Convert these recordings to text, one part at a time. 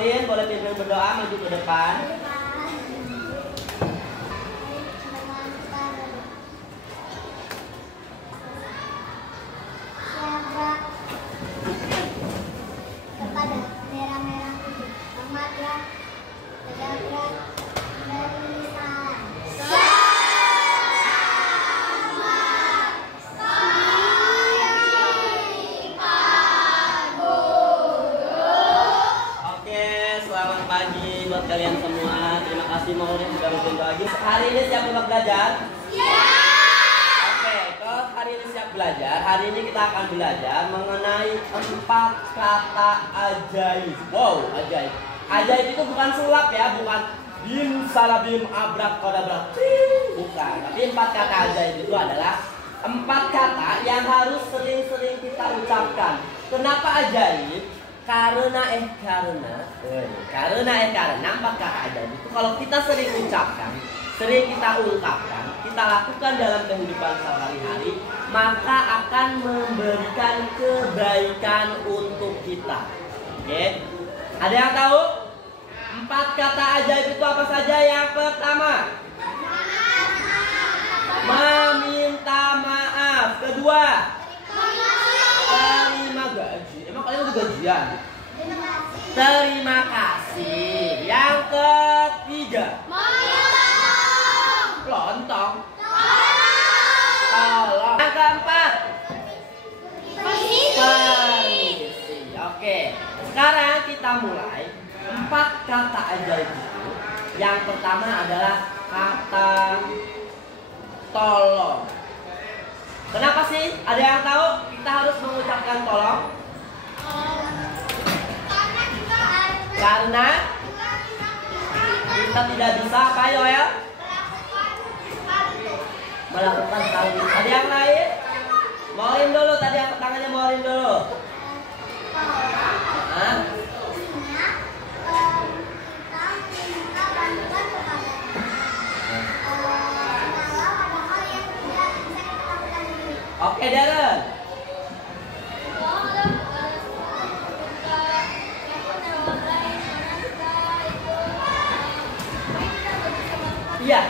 Maureen boleh pimpin berdoa maju ke depan. Kepada merah-merah putih, Ahmadiyah, tegaklah dari lisan. Oke, selamat pagi buat kalian semua. Terima kasih Maureen sudah bikin lagi. Hari ini siap untuk belajar? Oke, kalau hari ini siap belajar, hari ini kita akan belajar mengenai 4 kata ajaib. Wow, ajaib. Ajaib itu bukan sulap ya, bukan bim salabim abrakadabra. Bukan, tapi 4 kata ajaib itu adalah 4 kata yang harus sering-sering kita ucapkan. Kenapa ajaib? Karena 4 kata ajaib itu kalau kita sering ucapkan, sering kita ungkapkan, kita lakukan dalam kehidupan sehari-hari, maka akan memberikan kebaikan untuk kita. Oke? Ada yang tahu? 4 kata ajaib itu apa saja? Yang pertama, meminta maaf. Kedua, terima gaji. Emang kalian udah gajian? Terima kasih. Yang ketiga, lontong. Tolong. Yang keempat, permisi. Oke, sekarang kita mulai 4 kata ajaib itu. Yang pertama adalah kata tolong. Kenapa sih? Ada yang tahu kita harus mengucapkan tolong? Karena kita tidak bisa apa ya? Melakukan hal itu. Ada yang lain? Maureen dulu, tadi yang tangannya Maureen dulu. Hah? Oke, Darren. Iya,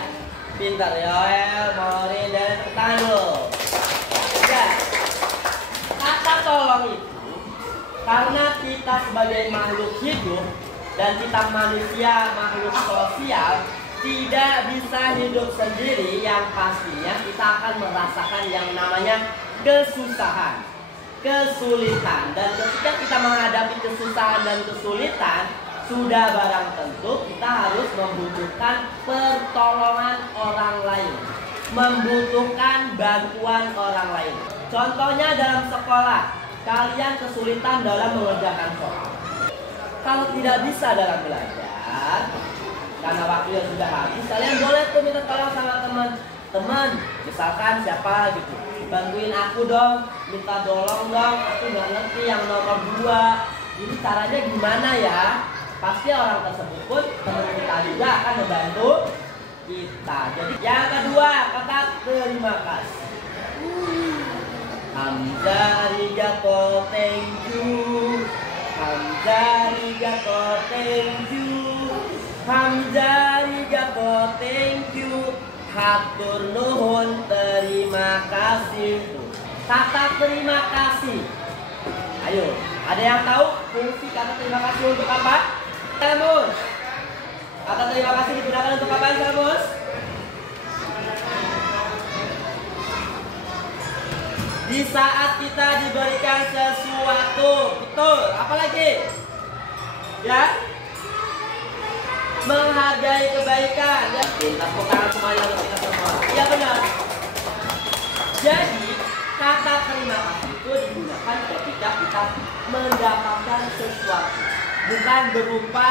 pintar Yoel, Maureen, dan tangan dulu. Ya, kata tolong itu karena kita sebagai makhluk hidup dan kita manusia makhluk sosial tidak bisa hidup sendiri, yang pastinya kita akan merasakan yang namanya kesusahan, kesulitan. Dan ketika kita menghadapi kesusahan dan kesulitan, sudah barang tentu kita harus membutuhkan pertolongan orang lain, membutuhkan bantuan orang lain. Contohnya dalam sekolah, kalian kesulitan dalam mengerjakan soal. Kalau tidak bisa dalam belajar, karena waktunya sudah habis, kalian boleh tuh minta tolong sama teman. Misalkan siapa gitu, bantuin aku dong, minta tolong dong, aku nggak ngerti yang nomor 2. Ini caranya gimana ya? Pasti orang tersebut pun teman kita juga akan membantu kita. Jadi yang kedua, kata terima kasih. Hamza arigato, thank you. Hamza arigato, thank you. Hamza arigato, thank you. Hatur nuhun, terima kasih. Kata terima kasih. Ayo, ada yang tahu fungsi kata terima kasih untuk apa? Selmus. Kata terima kasih digunakan untuk apa, Selmus? Di saat kita diberikan sesuatu, betul. Apalagi? Ya? Menghargai kebaikan. Ya, tepuk tangan semuanya untuk kita semua. Iya benar. Jadi kata terima kasih itu digunakan ketika kita mendapatkan sesuatu, bukan berupa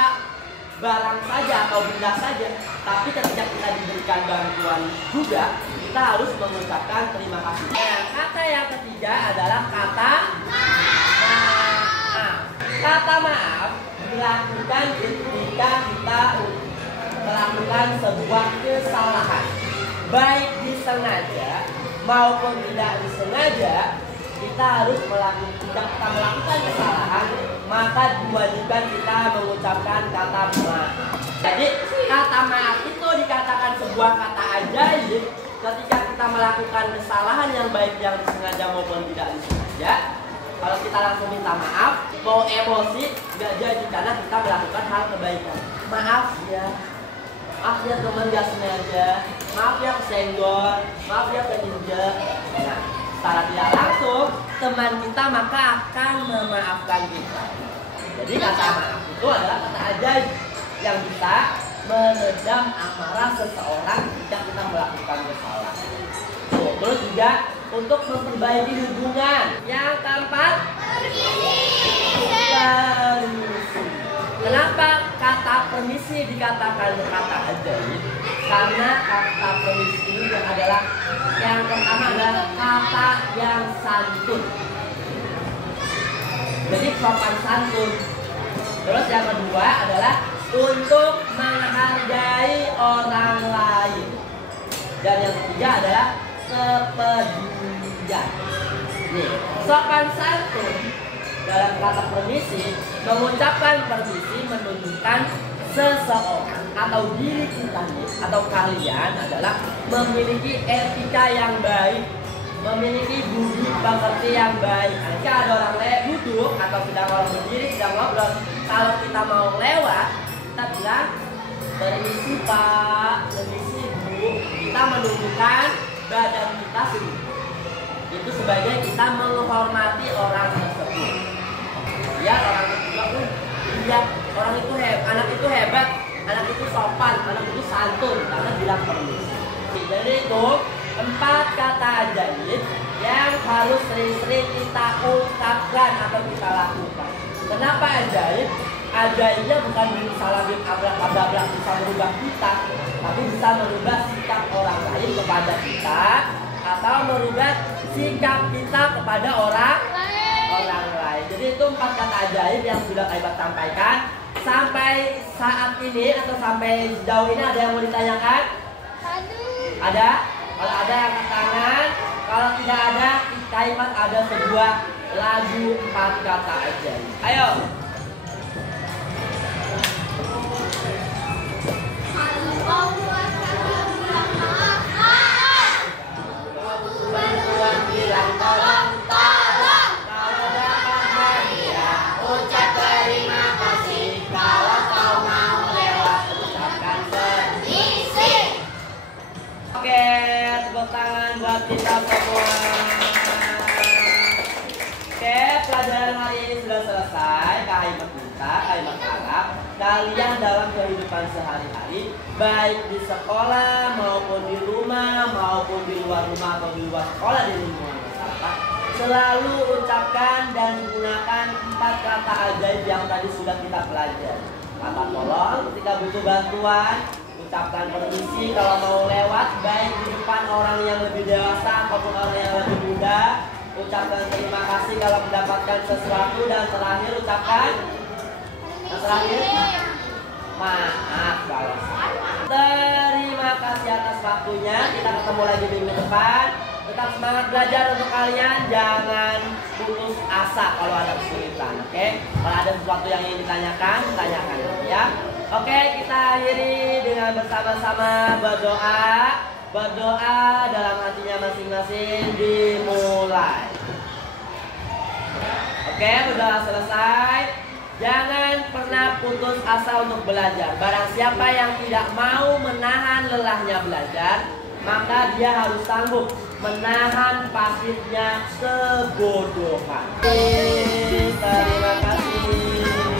barang saja atau benda saja, tapi ketika kita diberikan bantuan juga, kita harus mengucapkan terima kasih. Nah, kata yang ketiga adalah kata maaf. Kata maaf dilakukan ketika kita melakukan sebuah kesalahan, baik disengaja maupun tidak disengaja. Kita harus melakukan kesalahan, maka diwajibkan kita mengucapkan kata maaf. Jadi kata maaf itu dikatakan sebuah kata ajaib ketika kita melakukan kesalahan yang baik yang disengaja maupun tidak disengaja. Kalau kita langsung minta maaf, mau emosi, nggak jadi karena kita melakukan hal kebaikan. Maaf ya teman gak sengaja, maaf ya kesenggol, maaf ya keinjek. Nah, secara tidak langsung teman kita maka akan memaafkan kita. Jadi kata maaf itu adalah kata ajaib yang bisa meredam amarah seseorang jika kita melakukan kesalahan. Terus juga untuk memperbaiki hubungan. Yang keempat, permisi. Kenapa kata permisi dikatakan kata ajaib? Karena kata permisi ini adalah yang pertama adalah kata yang santun. Jadi sopan santun. Terus yang kedua adalah untuk menghargai orang lain. Dan yang ketiga adalah kepedulian. Nih, sopan santun dalam kata permisi, mengucapkan permisi menunjukkan seseorang atau diri kita atau kalian adalah memiliki etika yang baik, memiliki budi pekerti yang baik. Jika ada orang duduk atau sedang orang berdiri sedang ngobrol, kalau kita mau lewat, kita bilang permisi Pak, permisi Bu. Kita menunjukkan badan kita sendiri. Itu sebagai kita menghormati orang tersebut. Ya, orang tersebut lihat orang itu anak itu hebat, anak itu sopan, anak itu santun karena bilang permisi. Jadi itu 4 kata ajaib yang harus sering-sering kita ungkapkan atau kita lakukan. Kenapa ajaib? Ajaibnya bukan salah abrak bisa merubah kita, tapi bisa merubah sikap orang lain kepada kita atau merubah sikap kita kepada orang lain. Jadi itu 4 kata ajaib yang sudah Kaibat sampaikan. Sampai saat ini atau sampai sejauh ini ada yang mau ditanyakan? Ada? Kalau ada yang angkat tangan. Kalau tidak ada, Kaibat ada sebuah lagu 4 kata ajaib. Ayo. Bilang tolong. Kalau dapat hadiah, ucap terima kasih. Kalau kau mau lewat, ucapkan permisi. Oke, tepuk tangan buat kita semua. Oke, pelajaran hari ini sudah selesai. Kaibat kita, Kaibat Arab. Kalian dalam kehidupan sehari-hari, baik di sekolah maupun di rumah maupun di luar rumah atau di luar sekolah di lingkungan masyarakat, selalu ucapkan dan gunakan 4 kata ajaib yang tadi sudah kita pelajari. Kata tolong ketika butuh bantuan, ucapkan permisi kalau mau lewat, baik di depan orang yang lebih dewasa maupun orang yang lebih muda. Ucapkan terima kasih kalau mendapatkan sesuatu, dan terakhir ucapkan maaf kalau salah. Terima kasih atas waktunya. Kita ketemu lagi minggu depan. Tetap semangat belajar untuk kalian. Jangan putus asa kalau ada kesulitan. Oke? Kalau ada sesuatu yang ingin ditanyakan, tanyakan ya. Oke, kita akhiri dengan bersama-sama berdoa. Berdoa dalam hatinya masing-masing dimulai. Oke, berdoa selesai. Jangan pernah putus asa untuk belajar. Barang siapa yang tidak mau menahan lelahnya belajar, maka dia harus sanggup menahan pahitnya kebodohan. Terima kasih.